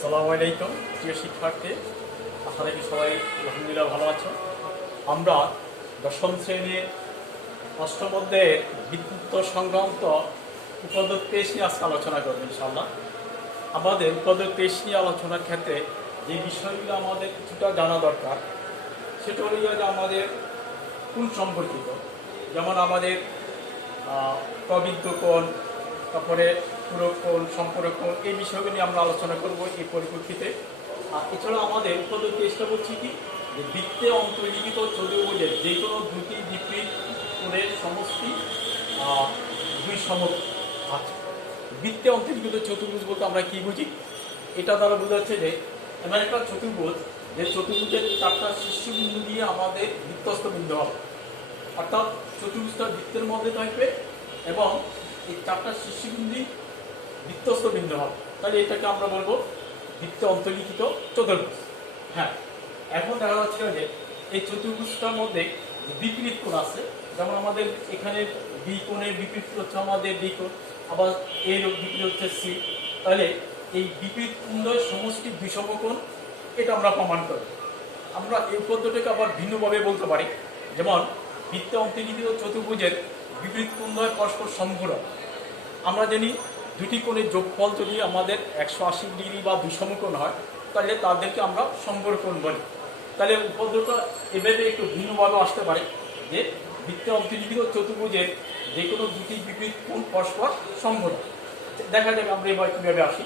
আসসালামু আলাইকুম প্রিয় শিক্ষার্থী, আশা রাখি সবাই আলহামদুলিল্লাহ ভালো আছো। আমরা দশম শ্রেণীর অষ্টম অধ্যায়ের বিদ্যুৎ সংক্রান্ত উপপাদ্য 23 নিয়ে আজকে আলোচনা করবো ইনশাআল্লাহ। আমাদের উপপাদ্য 23 নিয়ে আলোচনার ক্ষেত্রে যে বিষয়গুলো আমাদের কিছুটা জানা দরকার সেটা হলো যে আমাদের কোণ সম্পর্কিত, যেমন আমাদের প্রবৃদ্ধ কোণ, তারপরে পূরক কোণ, সম্পূরক কোণ, এই বিষয়গুলো নিয়ে আমরা আলোচনা করব এই পরিপ্রেক্ষিতে। আর এছাড়া আমাদের উপপাদ্য 23টা বলছি কি যে বৃত্তে অন্তর্লিখিত চতুর্ভুজের যে কোনো দুটি বিপরীত কোণের সমষ্টি দুই সমকোণ আছে। বৃত্তে অন্তর্লিখিত চতুর্ভুজ বলতে আমরা কি বুঝি? এটা দ্বারা বোঝাচ্ছে যে এমন একটা চতুর্ভুজ যে চতুর্ভুজের চারটা শীর্ষবিন্দু দিয়ে আমাদের বৃত্তস্থ বিন্দু হবে, অর্থাৎ চতুর্ভুজটা বৃত্তের মধ্যে থাকবে এবং এই চারটা শীর্ষবিন্দু বৃত্তস্থ বিন্দু হবে, তাহলে এটাকে আমরা বলবো বৃত্তে অন্তর্লিখিত চতুর্ভুজ। হ্যাঁ, এখন দেখা যাচ্ছে যে এই চতুর্ভুজটার মধ্যে বিপরীত কোণ আছে, যেমন আমাদের এখানে বি কোণের বিপরীত হচ্ছে আমাদের ডি কোণ, আবার এর বিপরীত হচ্ছে সি, তাহলে এই বিপরীত কোণদ্বয়ের সমষ্টি বিষম কোণ, এটা আমরা প্রমাণ করব। আমরা এই পদ্ধতিটাকে আবার ভিন্নভাবে বলতে পারি, যেমন বৃত্তে অন্তর্লিখিত চতুর্ভুজের বিপরীত কোণদ্বয় পরস্পর সমঘূরণ। আমরা জানি দুটি কোণের যোগফল যদি আমাদের 180 ডিগ্রি বা বিষম কোণ হয় তাহলে তাদেরকে আমরা সমঘূর কোণ বলি। তাহলে উপপাদ্যটা এভাবে একটু ভিন্নভাবে আসতে পারে যে বৃত্তে অন্তর্লিখিত চতুর্ভুজের যে কোনো দুটি বিপরীত কোণ পরস্পর সমঘূরণ। দেখা যাবে আমরা এবার কীভাবে আসি।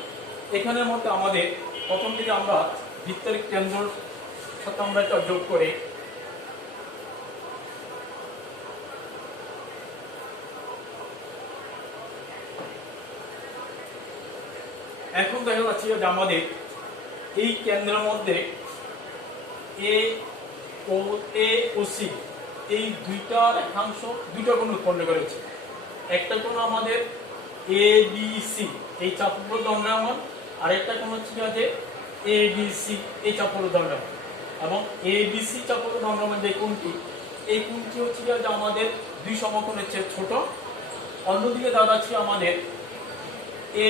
এখানের মধ্যে আমাদের প্রথম থেকে আমরা বৃত্তের কেন্দ্রের সাথে আমরা একটা যোগ করে এখন দেখা যাচ্ছে যে আমাদের এই কেন্দ্রের মধ্যে এ ও সি এই দুইটা রেখাংশ দুইটা কোণ উৎপন্ন করেছে। একটা কোণ আমাদের এ বি সি এই চাপের দণ্ডায়মান, আর একটা কোণ হচ্ছে যে এ বি সি এই চাপের দণ্ডায়মান, এবং এ বি সি চাপের দণ্ডায়মান যে কোণটি, এই কোণটি হচ্ছে যে আমাদের দুই সমকোণের চেয়ে ছোট। অন্যদিকে দেখা যাচ্ছে আমাদের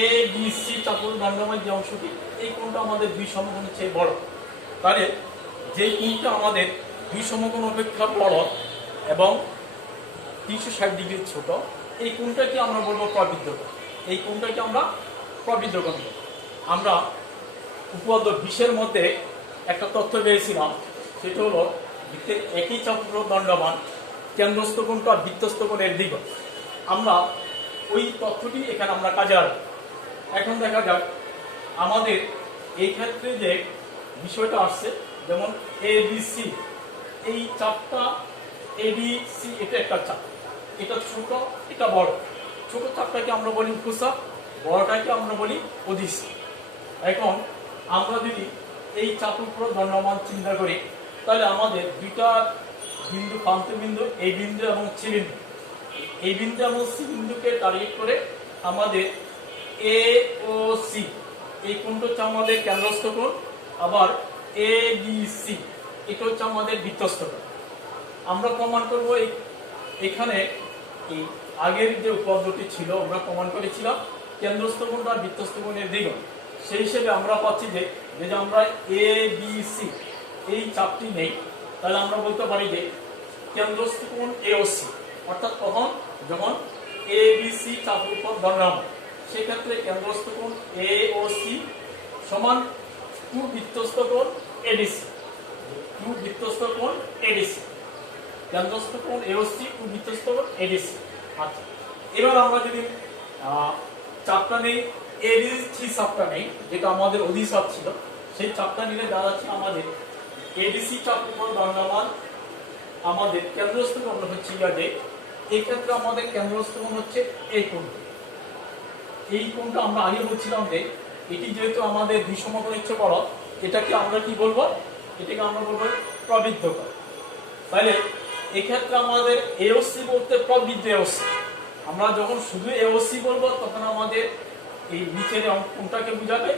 এ বি সি চাপের দণ্ডায়মান যে অংশটি, এই কোণটা আমাদের দুই সমকোণের চেয়ে বড়। তাহলে যে কোণটা আমাদের দুই সমকোণ অপেক্ষা বড় এবং 360 ডিগ্রি ছোট, এই কোণটাকে আমরা বলবো প্রবৃদ্ধ কোণ। এই কোণটাকে আমরা প্রবৃদ্ধ কোণ বলবো। আমরা উপপাদ্য 20-এর মধ্যে একটা তথ্য পেয়েছিলাম, সেটা হলো বৃত্তের একই চাপের দণ্ডায়মান কেন্দ্রস্থ কোণটা বৃত্তস্থ কোণের দ্বিগুণ। আমরা ওই তথ্যটি এখানে আমরা কাজে লাগাবো। এখন দেখা যাক আমাদের এই ক্ষেত্রে যে বিষয়টা আসছে, যেমন এ বি সি এই চাপটা, এ বি সি এটা একটা চাপ, এটা ছোট এটা বড়। ছোট চাপটাকে আমরা বলি উপচাপ, বড়টাকে আমরা বলি অধিচাপ। এখন আমরা যদি এই চাপের উপর দণ্ডায়মান চিন্তা করি তাহলে আমাদের দুইটা বিন্দু, প্রান্ত বিন্দু, এই বিন্দু এবং সি বিন্দু, এই বিন্দু এবং সি বিন্দুকে টার্গেট করে আমাদের এ ও সি এই কোণটা হচ্ছে আমাদের কেন্দ্রস্থ কোণ, আবার এ বি সি এটা হচ্ছে আমাদের বৃত্তস্থ কোণ। আমরা প্রমাণ করব এখানে এই আগের যে উপপাদ্যটি ছিল আমরা প্রমাণ করেছিলাম কেন্দ্রস্থ কোণটা বৃত্তস্থ কোণের দ্বিগুণ। সেই হিসেবে আমরা পাচ্ছি যে আমরা এ বি সি এই চাপটি নেই, তাহলে আমরা বলতে পারি যে কেন্দ্রস্থ কোণ এ ও সি, অর্থাৎ তখন যখন এ বি সি চাপের উপর দণ্ডায়মান, সেক্ষেত্রে কেন্দ্রস্থ কোণ এ ও সি সমান 2 বৃত্তস্থ কোণ এডিসি, 2 বৃত্তস্থ কোণ এডিসি, কেন্দ্রস্থ কোণ এ ও সি 2 বৃত্তস্থ কোণ এডিসি। আচ্ছা, এবার আমরা যদি চাপটা নেই এডিসি চাপটা নেই, যেটা আমাদের অধিচাপ ছিল, সেই চাপটা নিলে দেখা যাচ্ছে আমাদের এডিসি চাপের উপর দণ্ডায়মান আমাদের কেন্দ্রস্থ কোণ হচ্ছে যে এই ক্ষেত্রে আমাদের কেন্দ্রস্থ কোণ হচ্ছে এই কোণটা। এই কোণটা আমরা আগে বলছিলাম যে এটি যেহেতু আমাদের দুই সমকোণের চেয়ে বড়, এটাকে আমরা কি বলবো? এটাকে আমরা বলবো প্রবৃদ্ধ কোণ। তাহলে এক্ষেত্রে আমাদের এওসি বলতে প্রবৃদ্ধ এওসি। আমরা যখন শুধু এওসি বলবো তখন আমাদের এই নিচের কোণটাকে বোঝাবে,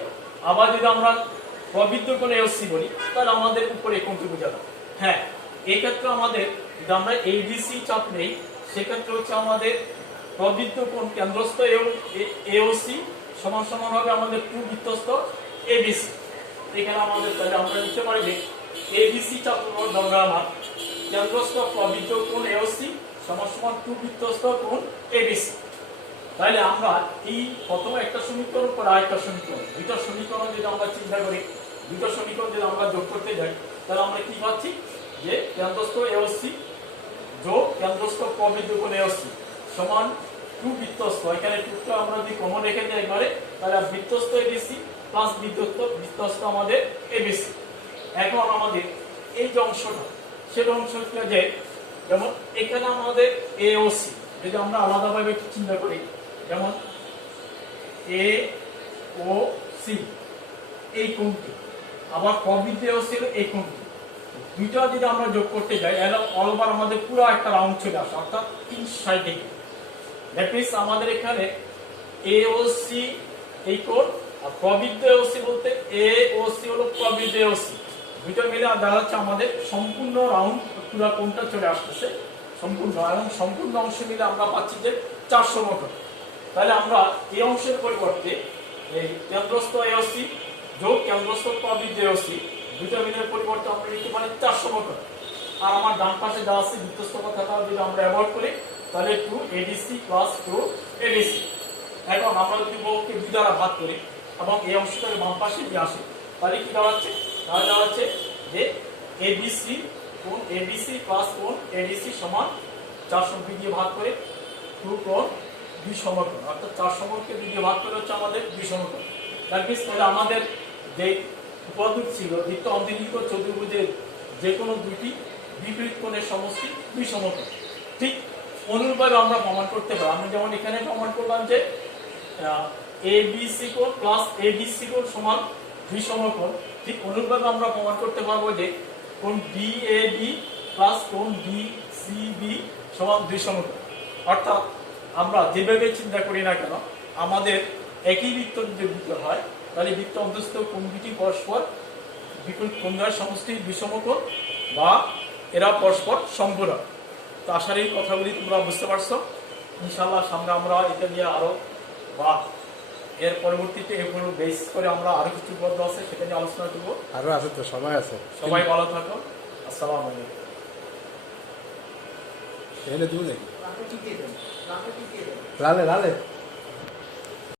আবার যদি আমরা প্রবৃদ্ধ কোণ এওসি বলি তাহলে আমাদের উপরে কোণটি বোঝাবে। হ্যাঁ, এক্ষেত্রে আমাদের যদি আমরা এডিসি চাপ নেই, সেক্ষেত্রে হচ্ছে আমাদের প্রবৃদ্ধ কোণ কেন্দ্রস্থ এওসি সমান সমান হবে আমাদের 2 বৃত্তস্থ এবিসি। এখানে আমাদের তাহলে আমরা লিখতে পারি যে এবিসি চাপের দরকার আমার কেন্দ্রস্থ প্রবৃদ্ধ কোণ এওসি সমান সমান 2 বৃত্তস্থ কোণ এবিসি। তাহলে আমরা এই প্রথম একটা সমীকরণ পর আরেকটা সমীকরণ, দুইটা সমীকরণ যদি আমরা চিন্তা করি, দুইটা সমীকরণ যদি আমরা যোগ করতে যাই, তাহলে আমরা কি পাচ্ছি যে কেন্দ্রস্থ এওসি যোগ কেন্দ্রস্থ প্রবৃদ্ধ কোণ এওসি সমান 2 বৃত্তস্থ, এখানে 2টা আমরা যদি কমন রেখে দিই একবারে, তাহলে বৃত্তস্থ এবিসি প্লাস বৃত্তস্থ আমাদের এবিসি। এখন আমাদের এই যে অংশটা, সেটা অংশটা যে যেমন এখানে আমাদের এওসি যদি আমরা আলাদাভাবে একটু চিন্তা করি, যেমন এ ও সি এই কোণটি, আবার প্রবৃদ্ধ এওসি এই কোণটি, দুইটা যদি আমরা যোগ করতে যাই তাহলে অল ওভার আমাদের পুরো একটা রাউন্ড চলে আসে, অর্থাৎ 360 ডিগ্রি। দ্যাট মিন্স আমাদের এখানে এওসি এই কোণ আর প্রবৃদ্ধ এওসি বলতে এওসি হলো প্রবৃদ্ধ এওসি, দুইটা মিলে দেখা যাচ্ছে আমাদের সম্পূর্ণ রাউন্ড পুরো কোণটা চলে আসতেছে সম্পূর্ণ, এবং সম্পূর্ণ অংশ মিলে আমরা পাচ্ছি যে 4 সমকোণ। তাহলে আমরা এই অংশের পরিবর্তে এই কেন্দ্রস্থ এওসি যোগ কেন্দ্রস্থ প্রবৃদ্ধ এওসি দুইটা মিলের পরিবর্তে আমরা লিখতে পারি 4 সমকোণ। আর আমার ডান পাশে যা আছে বৃত্তস্থ কথাটা যদি আমরা অ্যাভয়েড করি তাহলে 2 এডিসি প্লাস 2 এডিসি। এখন আমরা যদি বহুকে 2 দ্বারা ভাগ করি এবং এই অংশটাকে বাম পাশে নিয়ে আসি, তাহলে কি দাঁড়াচ্ছে? তাহলে দাঁড়াচ্ছে যে এবিসি কোণ এবিসি প্লাস কোণ এডিসি সমান 4 দিয়ে ভাগ করে 2 কোণ 2 সমকোণ, অর্থাৎ 4 সমকোণকে 2 দিয়ে ভাগ করে হচ্ছে আমাদের 2 সমকোণ। দ্যাট মিন্স তাহলে আমাদের যে উপদ্বীপ ছিল বৃত্ত অন্তর্লিখিত চতুর্ভুজের যে কোনো দুইটি বিপরীত কোণের সমষ্টি 2 সমকোণ। ঠিক অনুরূপভাবে আমরা প্রমাণ করতে পারি, আমি যেমন এখানে প্রমাণ করলাম যে এবিসি কোণ প্লাস এডিসি কোণ সমান 2 সমকোণ, ঠিক অনুরূপভাবে আমরা প্রমাণ করতে পারবো যে কোণ ডিএবি প্লাস কোণ ডিসিবি সমান 2 সমকোণ। অর্থাৎ আমরা যেভাবে চিন্তা করি না কেন আমাদের একই বৃত্ত যদি বৃত্ত হয় তাহলে বৃত্ত অন্তস্থ কোণ দুটি পরস্পর বিপরীত কোণদ্বয়ের সমষ্টি 2 সমকোণ বা এরা পরস্পর সম্পূরক। তো আশা করি কথাগুলি তোমরা বুঝতে পারছো। ইনশাআল্লাহ সামনে আমরা এটা নিয়ে আরো বা এর পরবর্তীতে এগুলো বেস করে আমরা আরো কিছু পদ্ধতি আছে সেটা নিয়ে আলোচনা করবো। আরো আছে তো, সময় আছে। সবাই ভালো থাকো, আসসালামু আলাইকুম। লালে লালে